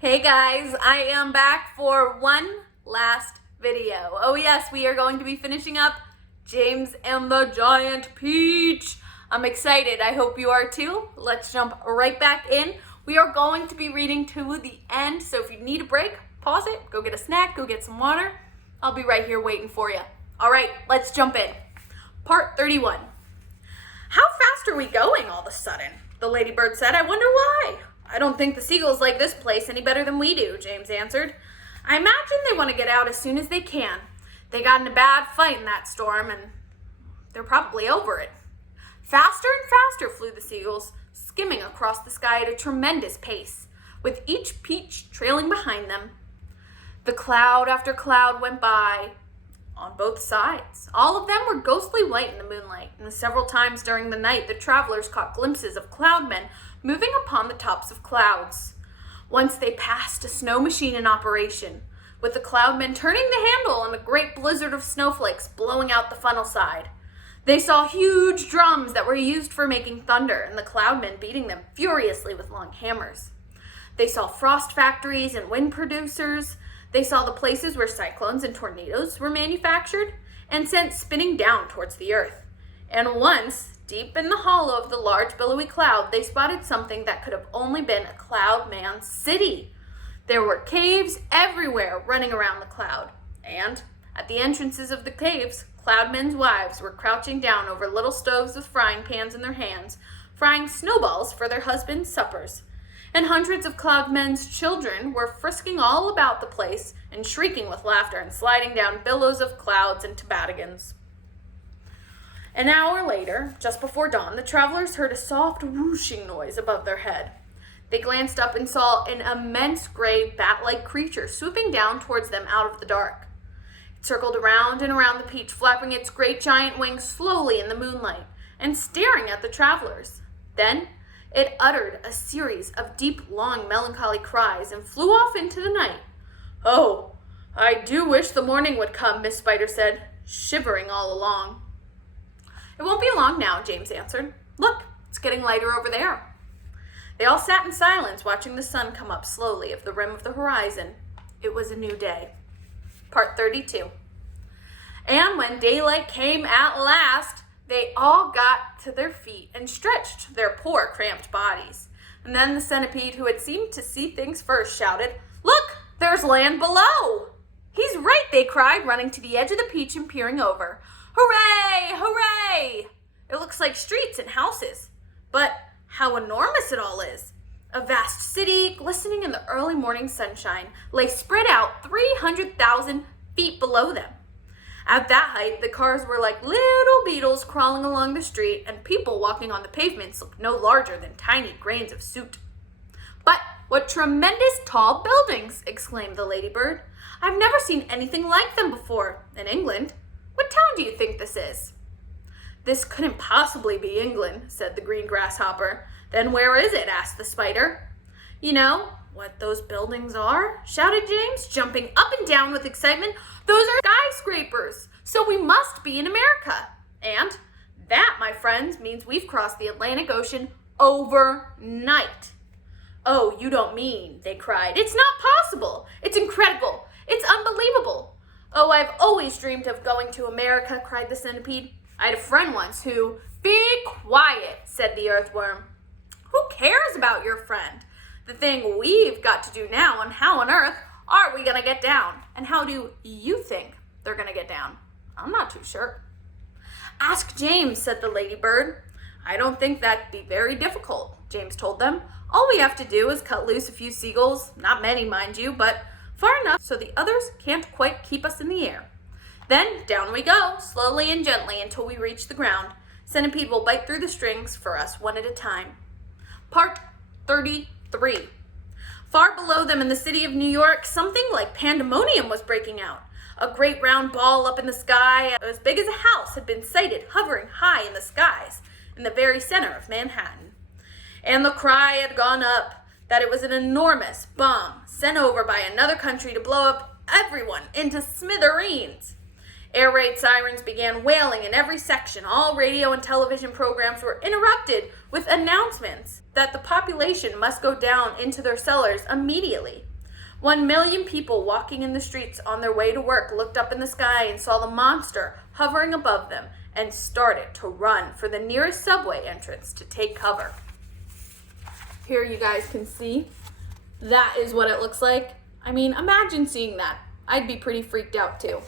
Hey guys, I am back for one last video. Oh yes, we are going to be finishing up James and the Giant Peach. I'm excited. I hope you are too. Let's jump right back in. We are going to be reading to the end, so if you need a break, pause it, go get a snack, go get some water. I'll be right here waiting for you. All right, let's jump in. Part 31. How fast are we going all of a sudden? The ladybird said. I wonder why. I don't think the seagulls like this place any better than we do, James answered. I imagine they want to get out as soon as they can. They got in a bad fight in that storm, and they're probably over it. Faster and faster flew the seagulls, skimming across the sky at a tremendous pace, with each peach trailing behind them. The cloud after cloud went by on both sides. All of them were ghostly white in the moonlight, and several times during the night the travelers caught glimpses of cloudmen moving upon the tops of clouds. Once they passed a snow machine in operation, with the cloudmen turning the handle and a great blizzard of snowflakes blowing out the funnel side. They saw huge drums that were used for making thunder, and the cloudmen beating them furiously with long hammers. They saw frost factories and wind producers. They saw the places where cyclones and tornadoes were manufactured and sent spinning down towards the earth. And once, deep in the hollow of the large billowy cloud, they spotted something that could have only been a cloud man's city. There were caves everywhere running around the cloud, and at the entrances of the caves, cloudmen's wives were crouching down over little stoves with frying pans in their hands, frying snowballs for their husbands' suppers. And hundreds of cloudmen's children were frisking all about the place and shrieking with laughter and sliding down billows of clouds and toboggans. An hour later, just before dawn, the travelers heard a soft whooshing noise above their head. They glanced up and saw an immense gray bat-like creature swooping down towards them out of the dark. It circled around and around the peach, flapping its great giant wings slowly in the moonlight and staring at the travelers. Then it uttered a series of deep, long, melancholy cries and flew off into the night. Oh, I do wish the morning would come, Miss Spider said, shivering all along. It won't be long now, James answered. Look, it's getting lighter over there. They all sat in silence, watching the sun come up slowly over the rim of the horizon. It was a new day. Part 32. And when daylight came at last, they all got to their feet and stretched their poor cramped bodies. And then the centipede, who had seemed to see things first, shouted, Look, there's land below. He's right, they cried, running to the edge of the peach and peering over. Hooray! Hooray! It looks like streets and houses. But how enormous it all is. A vast city, glistening in the early morning sunshine, lay spread out 300,000 feet below them. At that height, the cars were like little beetles crawling along the street, and people walking on the pavements looked no larger than tiny grains of soot. But what tremendous tall buildings! Exclaimed the ladybird. I've never seen anything like them before in England. What town do you think this is? This couldn't possibly be England, said the green grasshopper. Then where is it? Asked the spider. You know what those buildings are? Shouted James, jumping up and down with excitement. Those are skyscrapers, so we must be in America. And that, my friends, means we've crossed the Atlantic Ocean overnight. Oh, you don't mean, they cried. It's not possible. It's incredible. It's unbelievable. Oh, I've always dreamed of going to America, cried the centipede. I had a friend once who... Be quiet, said the earthworm. Who cares about your friend? The thing we've got to do now, and how on earth are we going to get down? And how do you think they're going to get down? I'm not too sure. Ask James, said the ladybird. I don't think that'd be very difficult, James told them. All we have to do is cut loose a few seagulls, not many, mind you, but far enough so the others can't quite keep us in the air. Then down we go, slowly and gently until we reach the ground. Centipede will bite through the strings for us one at a time. Part 33. Far below them in the city of New York, something like pandemonium was breaking out. A great round ball up in the sky, as big as a house, had been sighted hovering high in the skies in the very center of Manhattan. And the cry had gone up that it was an enormous bomb sent over by another country to blow up everyone into smithereens. Air raid sirens began wailing in every section. All radio and television programs were interrupted with announcements that the population must go down into their cellars immediately. 1 million people walking in the streets on their way to work looked up in the sky and saw the monster hovering above them and started to run for the nearest subway entrance to take cover. Here you guys can see, that is what it looks like. I mean, imagine seeing that. I'd be pretty freaked out too.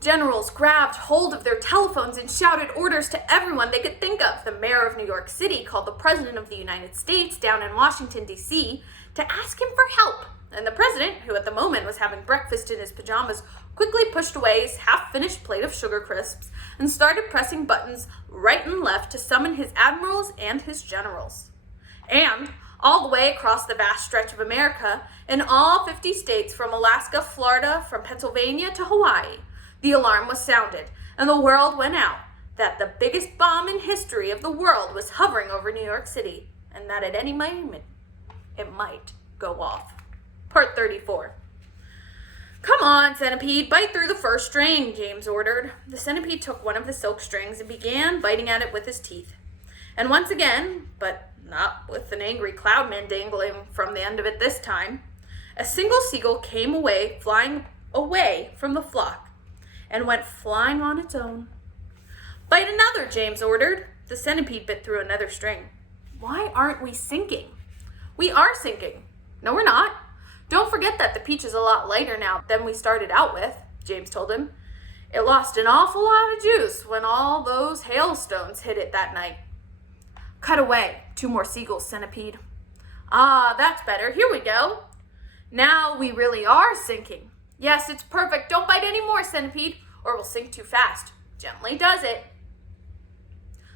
Generals grabbed hold of their telephones and shouted orders to everyone they could think of. The mayor of New York City called the president of the United States down in Washington, D.C. to ask him for help. And the president, who at the moment was having breakfast in his pajamas, quickly pushed away his half-finished plate of Sugar Crisps and started pressing buttons right and left to summon his admirals and his generals. And all the way across the vast stretch of America, in all 50 states from Alaska, Florida, from Pennsylvania to Hawaii, the alarm was sounded, and the word went out that the biggest bomb in history of the world was hovering over New York City, and that at any moment it might go off. Part 34. Come on, Centipede, bite through the first string, James ordered. The centipede took one of the silk strings and began biting at it with his teeth. And once again, but not with an angry cloudman dangling from the end of it this time, a single seagull came away, flying away from the flock, and went flying on its own. Bite another, James ordered. The centipede bit through another string. Why aren't we sinking? We are sinking. No, we're not. Don't forget that the peach is a lot lighter now than we started out with, James told him. It lost an awful lot of juice when all those hailstones hit it that night. Cut away. 2 more seagulls, Centipede. Ah, that's better. Here we go. Now we really are sinking. Yes, it's perfect. Don't bite any more, Centipede, or we'll sink too fast. Gently does it.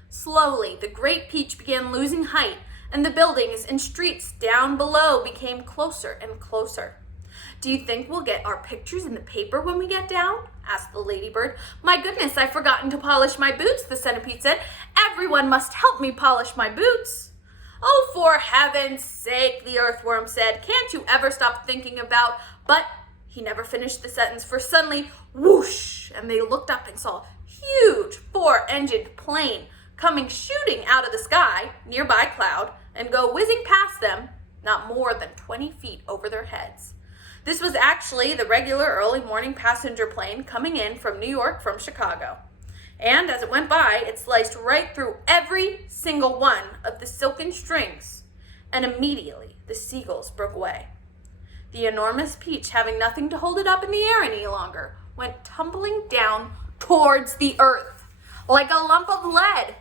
Slowly, the great peach began losing height, and the buildings and streets down below became closer and closer. Do you think we'll get our pictures in the paper when we get down? Asked the ladybird. My goodness, I've forgotten to polish my boots, the centipede said. Everyone must help me polish my boots. Oh, for heaven's sake, the earthworm said. Can't you ever stop thinking about... But he never finished the sentence, for suddenly, whoosh, and they looked up and saw a huge 4-engined plane coming shooting out of the sky, nearby cloud, and go whizzing past them, not more than 20 feet over their heads. This was actually the regular early morning passenger plane coming in from New York from Chicago. And as it went by, it sliced right through every single one of the silken strings, and immediately the seagulls broke away. The enormous peach, having nothing to hold it up in the air any longer, went tumbling down towards the earth like a lump of lead.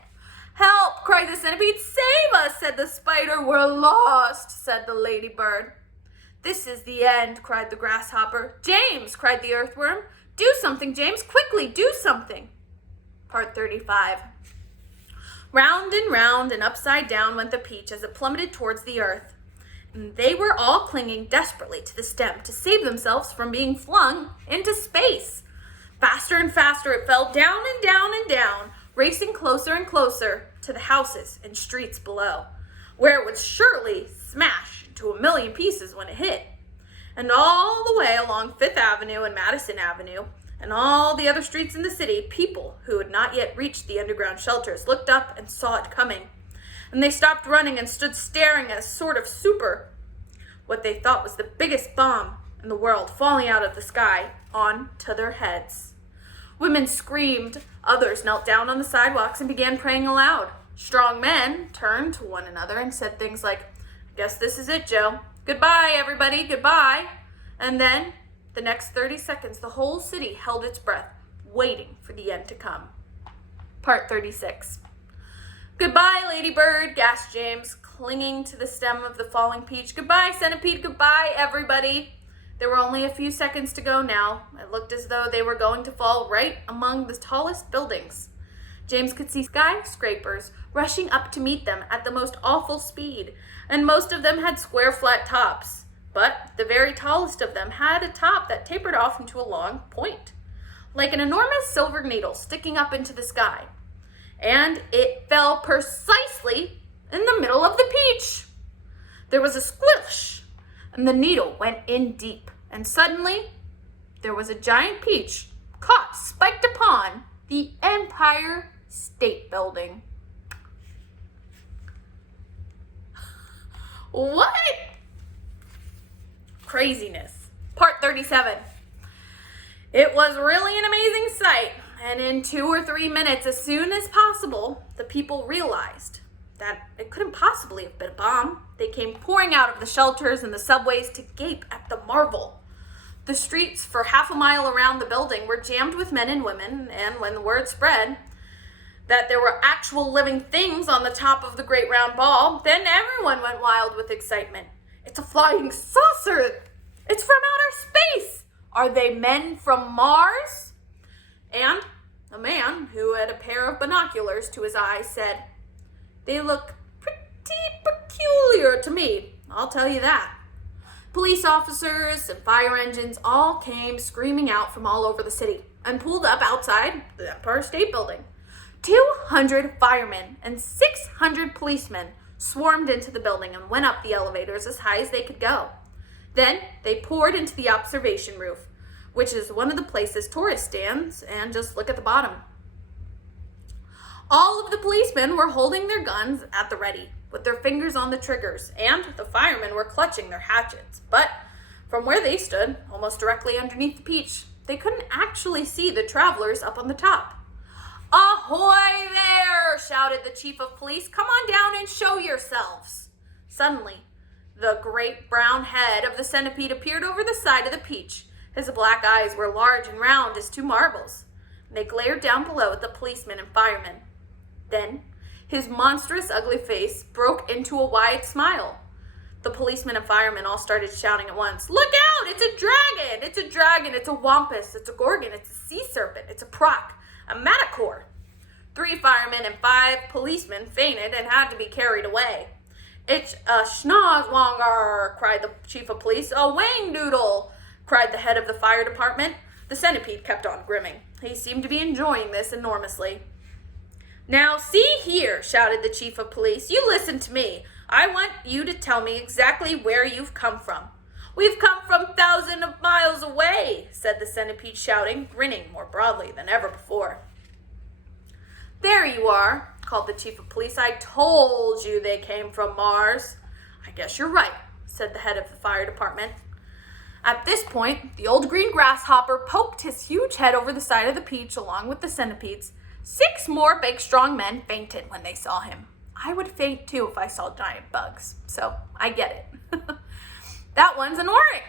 Help, cried the centipede. Save us, said the spider. We're lost, said the ladybird. This is the end, cried the grasshopper. James, cried the earthworm. Do something, James. Quickly, do something. Part 35. Round and upside down went the peach as it plummeted towards the earth. And they were all clinging desperately to the stem to save themselves from being flung into space. Faster and faster it fell, down and down and down, racing closer and closer to the houses and streets below, where it would surely smash into 1,000,000 pieces when it hit. And all the way along Fifth Avenue and Madison Avenue, and all the other streets in the city, people who had not yet reached the underground shelters looked up and saw it coming. And they stopped running and stood staring at a sort of what they thought was the biggest bomb in the world, falling out of the sky onto their heads. Women screamed, others knelt down on the sidewalks and began praying aloud. Strong men turned to one another and said things like, I guess this is it, Joe. Goodbye, everybody, goodbye. And then, the next 30 seconds, the whole city held its breath, waiting for the end to come. Part 36. Goodbye, ladybird, gasped James, clinging to the stem of the falling peach. Goodbye, centipede, goodbye, everybody. There were only a few seconds to go now. It looked as though they were going to fall right among the tallest buildings. James could see skyscrapers rushing up to meet them at the most awful speed, and most of them had square, flat tops. But the very tallest of them had a top that tapered off into a long point, like an enormous silver needle sticking up into the sky. And it fell precisely in the middle of the peach. There was a squish, and the needle went in deep, and suddenly there was a giant peach caught, spiked upon the Empire State Building. What? craziness. Part 37. It was really an amazing sight, and in 2 or 3 minutes, as soon as possible, the people realized that it couldn't possibly have been a bomb. They came pouring out of the shelters and the subways to gape at the marvel. The streets for half a mile around the building were jammed with men and women, and when the word spread that there were actual living things on the top of the great round ball, then everyone went wild with excitement. It's a flying saucer! It's from outer space! Are they men from Mars? And a man who had a pair of binoculars to his eyes said, "They look pretty peculiar to me, I'll tell you that." Police officers and fire engines all came screaming out from all over the city and pulled up outside the Empire State Building. 200 firemen and 600 policemen swarmed into the building and went up the elevators as high as they could go. Then they poured into the observation roof, which is one of the places tourists stand and just look at the bottom. All of the policemen were holding their guns at the ready, with their fingers on the triggers, and the firemen were clutching their hatchets. But from where they stood, almost directly underneath the peach, they couldn't actually see the travelers up on the top. "Ahoy there!" shouted the chief of police. "Come on down and show yourselves." Suddenly, the great brown head of the centipede appeared over the side of the peach. His black eyes were large and round as 2 marbles. They glared down below at the policemen and firemen. Then, his monstrous, ugly face broke into a wide smile. The policemen and firemen all started shouting at once, "Look out! It's a dragon! It's a dragon! It's a wampus! It's a gorgon! It's a sea serpent! It's a proc! A manticore!" 3 firemen and 5 policemen fainted and had to be carried away. "It's a schnozwanger!" cried the chief of police. "A wang-doodle!" cried the head of the fire department. The centipede kept on grimming. He seemed to be enjoying this enormously. "Now, see here," shouted the chief of police. "You listen to me. I want you to tell me exactly where you've come from." "We've come from thousands of miles away," said the centipede, shouting, grinning more broadly than ever before. "There you are," called the chief of police. "I told you they came from Mars." "I guess you're right," said the head of the fire department. At this point, the old green grasshopper poked his huge head over the side of the peach along with the centipedes. 6 more big, strong men fainted when they saw him. I would faint too if I saw giant bugs, so I get it. "That one's an oryx,"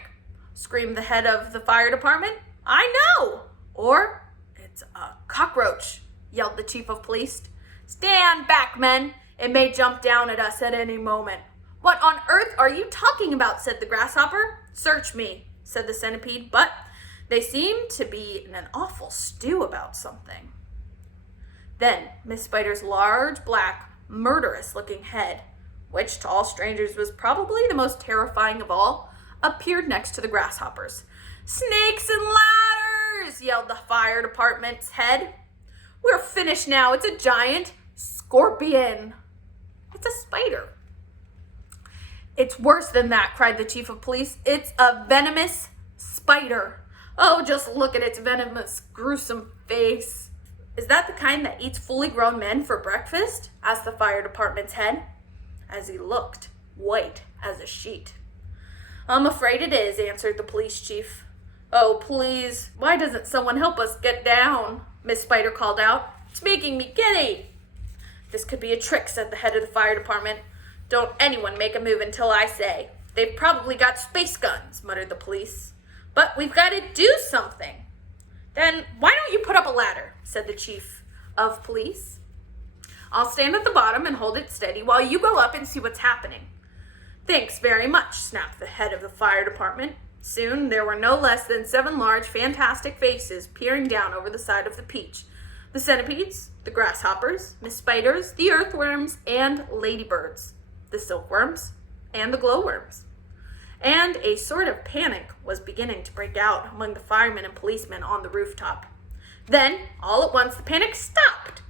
screamed the head of the fire department. "I know." "Or it's a cockroach," yelled the chief of police. "Stand back, men. It may jump down at us at any moment." "What on earth are you talking about?" said the grasshopper. "Search me," said the centipede, but they seemed to be in an awful stew about something. Then Miss Spider's large, black, murderous-looking head, which to all strangers was probably the most terrifying of all, appeared next to the grasshoppers. "Snakes and ladders!" yelled the fire department's head. "We're finished now. It's a giant scorpion." "It's a spider." "It's worse than that," cried the chief of police. "It's a venomous spider. Oh, just look at its venomous, gruesome face." "Is that the kind that eats fully grown men for breakfast?" asked the fire department's head, as he looked white as a sheet. "I'm afraid it is," answered the police chief. "Oh, please, why doesn't someone help us get down?" Miss Spider called out. "It's making me giddy." "This could be a trick," said the head of the fire department. "Don't anyone make a move until I say." "They've probably got space guns," muttered the police. "But we've got to do something." "Then why don't you put up a ladder?" said the chief of police. "I'll stand at the bottom and hold it steady while you go up and see what's happening." "Thanks very much," snapped the head of the fire department. Soon there were no less than 7 large, fantastic faces peering down over the side of the peach. The centipedes, the grasshoppers, Miss Spiders, the earthworms, and ladybirds, the silkworms, and the glowworms. And a sort of panic was beginning to break out among the firemen and policemen on the rooftop. Then, all at once, the panic stopped,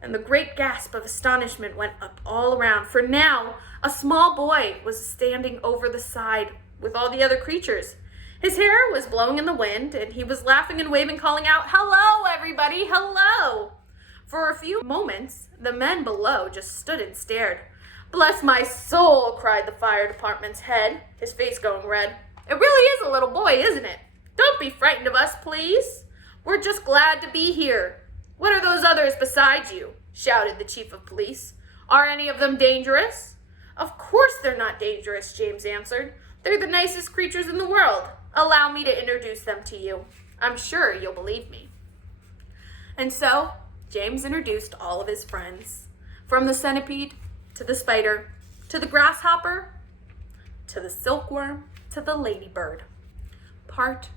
and the great gasp of astonishment went up all around, for now a small boy was standing over the side with all the other creatures. His hair was blowing in the wind, and he was laughing and waving, calling out, "Hello, everybody, hello!" For a few moments, the men below just stood and stared. "Bless my soul," cried the fire department's head, his face going red. It really is a little boy, isn't it? Don't be frightened of us, please. We're just glad to be here. What are those others beside you? Shouted the chief of police. Are any of them dangerous? Of course they're not dangerous, James answered. They're the nicest creatures in the world. Allow me to introduce them to you. I'm sure you'll believe me. And so, James introduced all of his friends, from the centipede to the spider, to the grasshopper, to the silkworm, to the ladybird. Part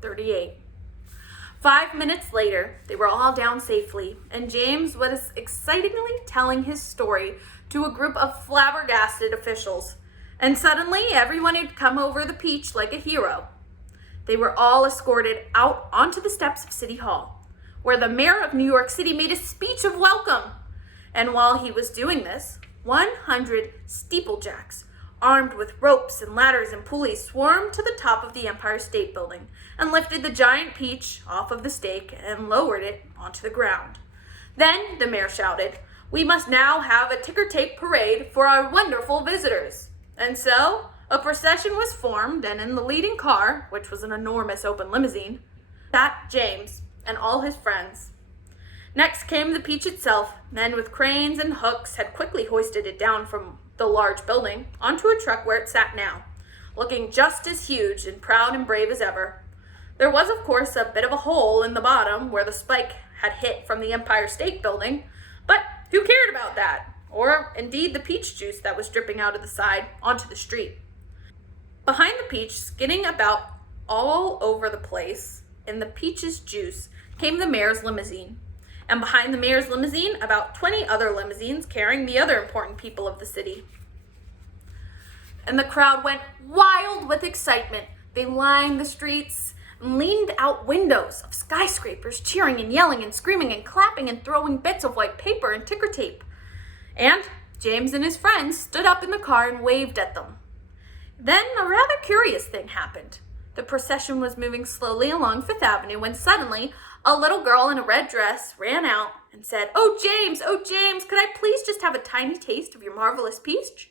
38. 5 minutes later, they were all down safely, and James was excitingly telling his story to a group of flabbergasted officials. And suddenly, everyone had come over the peach like a hero. They were all escorted out onto the steps of City Hall, where the mayor of New York City made a speech of welcome. And while he was doing this, 100 steeplejacks, armed with ropes and ladders and pulleys, swarmed to the top of the Empire State Building and lifted the giant peach off of the stake and lowered it onto the ground. Then the mayor shouted, "We must now have a ticker-tape parade for our wonderful visitors." And so a procession was formed, and in the leading car, which was an enormous open limousine, sat James and all his friends. Next came the peach itself. Men with cranes and hooks had quickly hoisted it down from the large building onto a truck where it sat now, looking just as huge and proud and brave as ever. There was, of course, a bit of a hole in the bottom where the spike had hit from the Empire State Building, but who cared about that? Or indeed the peach juice that was dripping out of the side onto the street. Behind the peach, skidding about all over the place in the peach's juice, came the mayor's limousine. And behind the mayor's limousine, about 20 other limousines carrying the other important people of the city. And the crowd went wild with excitement. They lined the streets and leaned out windows of skyscrapers, cheering and yelling and screaming and clapping and throwing bits of white paper and ticker tape. And James and his friends stood up in the car and waved at them. Then a rather curious thing happened. The procession was moving slowly along Fifth Avenue when suddenly a little girl in a red dress ran out and said, oh, James, could I please just have a tiny taste of your marvelous peach?"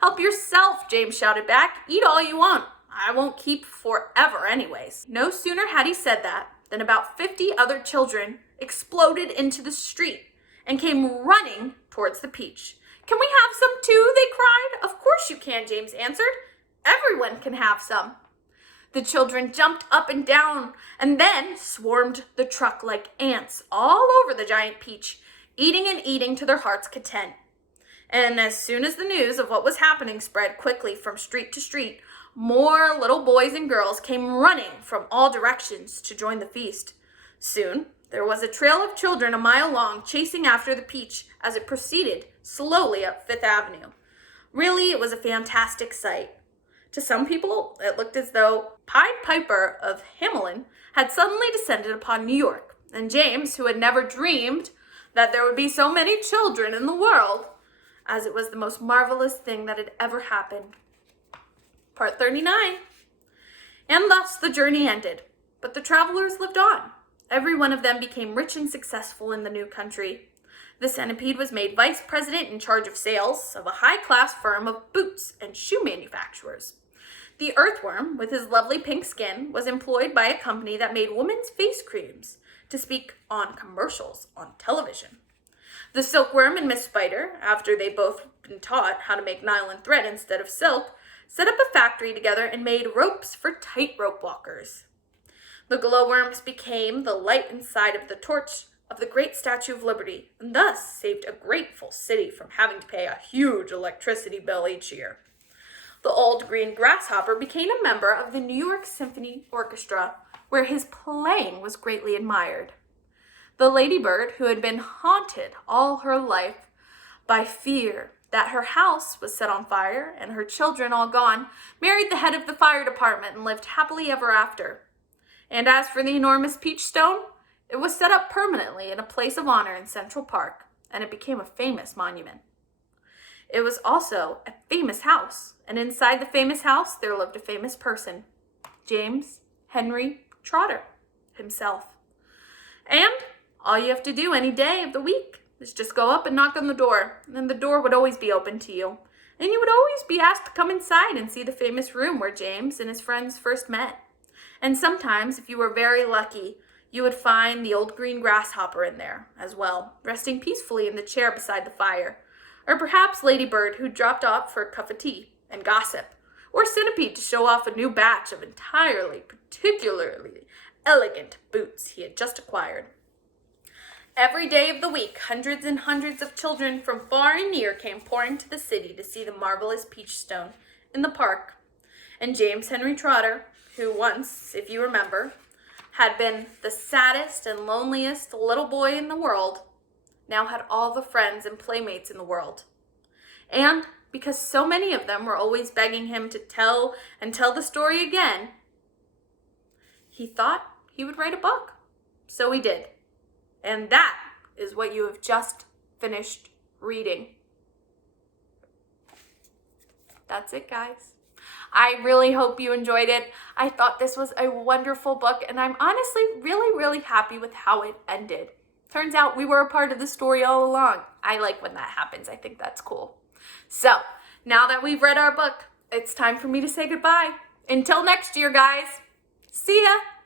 "Help yourself," James shouted back. "Eat all you want. I won't keep forever anyways." No sooner had he said that than about 50 other children exploded into the street and came running towards the peach. "Can we have some too?" they cried. "Of course you can," James answered. "Everyone can have some." The children jumped up and down and then swarmed the truck like ants all over the giant peach, eating and eating to their heart's content. And as soon as the news of what was happening spread quickly from street to street, more little boys and girls came running from all directions to join the feast. Soon, there was a trail of children a mile long chasing after the peach as it proceeded slowly up Fifth Avenue. Really, it was a fantastic sight. To some people, it looked as though Pied Piper of Hamelin had suddenly descended upon New York, and James, who had never dreamed that there would be so many children in the world, as it was the most marvelous thing that had ever happened. Part 39. And thus the journey ended, but the travelers lived on. Every one of them became rich and successful in the new country. The centipede was made vice president in charge of sales of a high-class firm of boots and shoe manufacturers. The earthworm, with his lovely pink skin, was employed by a company that made women's face creams to speak on commercials on television. The silkworm and Miss Spider, after they both been taught how to make nylon thread instead of silk, set up a factory together and made ropes for tightrope walkers. The glowworms became the light inside of the torch of the great Statue of Liberty, and thus saved a grateful city from having to pay a huge electricity bill each year. The old green grasshopper became a member of the New York Symphony Orchestra, where his playing was greatly admired. The ladybird, who had been haunted all her life by fear that her house was set on fire and her children all gone, married the head of the fire department and lived happily ever after. And as for the enormous peach stone, it was set up permanently in a place of honor in Central Park, and it became a famous monument. It was also a famous house, and inside the famous house there lived a famous person, James Henry Trotter himself. And all you have to do any day of the week is just go up and knock on the door, and the door would always be open to you. And you would always be asked to come inside and see the famous room where James and his friends first met. And sometimes, if you were very lucky, you would find the old green grasshopper in there as well, resting peacefully in the chair beside the fire. Or perhaps Ladybird, who dropped off for a cup of tea and gossip. Or Centipede to show off a new batch of particularly elegant boots he had just acquired. Every day of the week, hundreds and hundreds of children from far and near came pouring to the city to see the marvelous Peachstone in the park. And James Henry Trotter, who once, if you remember, had been the saddest and loneliest little boy in the world, now had all the friends and playmates in the world. And because so many of them were always begging him to tell the story again, he thought he would write a book. So he did. And that is what you have just finished reading. That's it, guys. I really hope you enjoyed it. I thought this was a wonderful book, and I'm honestly really, really happy with how it ended. Turns out we were a part of the story all along. I like when that happens. I think that's cool. So, now that we've read our book, it's time for me to say goodbye. Until next year, guys. See ya!